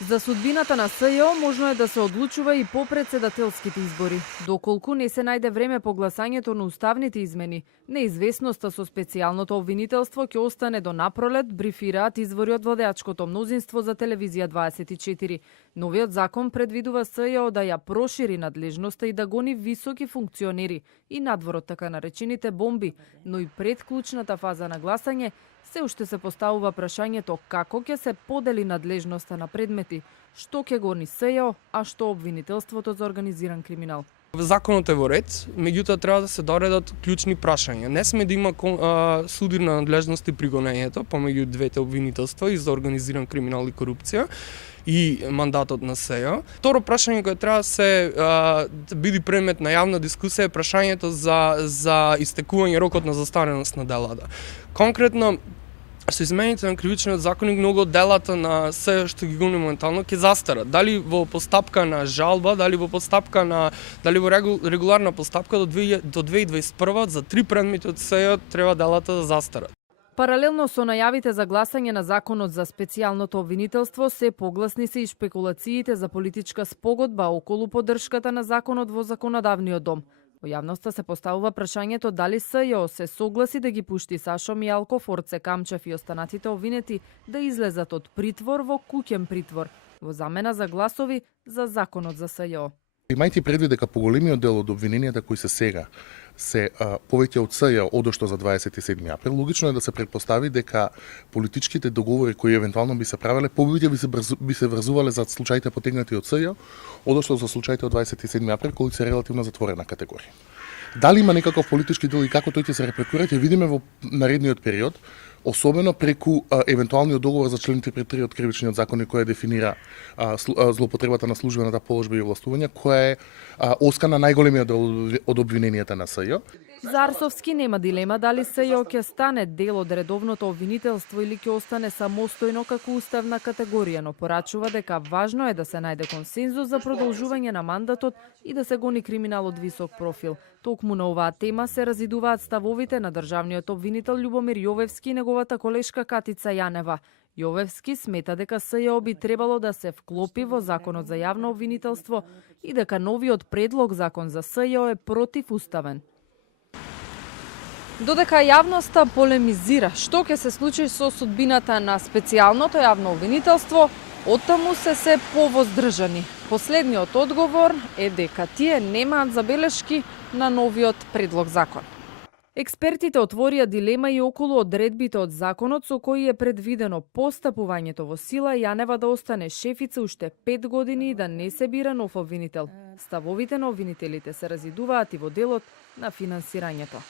За судбината на СЈО можно е да се одлучува и по председателските избори. Доколку не се најде време по гласањето на уставните измени, неизвестноста со специјалното обвинителство ќе остане до напролет, брифираат извори од владеачкото мнозинство за телевизија 24. Новиот закон предвидува СЈО да ја прошири надлежноста и да гони високи функционери и надвор од така наречените бомби, но и пред клучната фаза на гласање се уште се поставува прашањето како ќе се подели надлежноста на предмети, што ќе гони СЈО, а што обвинителството за организиран криминал. Законот е во ред, меѓутоа треба да се доредат клучни прашања. Не сме да има судирна надлежност при гонењето помеѓу двете обвинителства и за организиран криминал и корупција и мандатот на СЈО. Второ прашање кое треба да биде предмет на јавна дискусија е прашањето за истекување рокот на застареност на делата. Конкретно, со измените на кривичниот законник многу од делата на СЈО што ги гони моментално ќе застарат. Дали во постапка на жалба, дали во регуларна постапка до 2021 за 3 предмети од СЈО треба делата да застарат. Паралелно со најавите за гласање на законот за специјалното обвинителство, се погласни се и шпекулациите за политичка спогодба околу поддршката на законот во законодавниот дом. Во јавноста се поставува прашањето дали СЈО се согласи да ги пушти Сашо Мијалков, Орце Камчев и останатите обвинети да излезат од притвор во куќен притвор, во замена за гласови за законот за СЈО. Имајте предвид дека поголемиот дел од обвиненијата кои се сега се повеќе од СЈО одошто за 27 април, логично е да се претпостави дека политичките договори кои евентуално би се правеле повеќе би се врзувале за случаите потегнати од СЈО, одошто за случаите од 27 април кои се релативно затворена категорија. Дали има некаков политички дел и како тој ќе се репрекурира, ќе видиме во наредниот период, особено преку евентуалниот договор за член 3 од кривичниот законник која дефинира злоупотребата на службената положба и овластување, која е оскана најголемиот дел од обвиненијата на СЈО. За Арсовски нема дилема дали СЈО ќе стане дел од редовното обвинителство или ќе остане самостојно како уставна категорија, но порачува дека важно е да се најде консензус за продолжување на мандатот и да се гони криминал од висок профил. Токму на оваа тема се разидуваат ставовите на државниот обвинител Љубомир Јовевски и неговата колешка Катица Јанева. Јовевски смета дека СЈО би требало да се вклопи во законот за јавно обвинителство и дека новиот предлог закон за СЈО е противуставен. Додека јавноста полемизира што ќе се случи со судбината на специјалното јавно обвинителство, оттаму се повоздржани. Последниот одговор е дека тие немаат забелешки на новиот предлог закон. Експертите отворија дилема и околу одредбите од законот со кои е предвидено постапувањето во сила Јанева да остане шефица уште 5 години и да не се бира нов обвинител. Ставовите на обвинителите се разидуваат и во делот на финансирањето.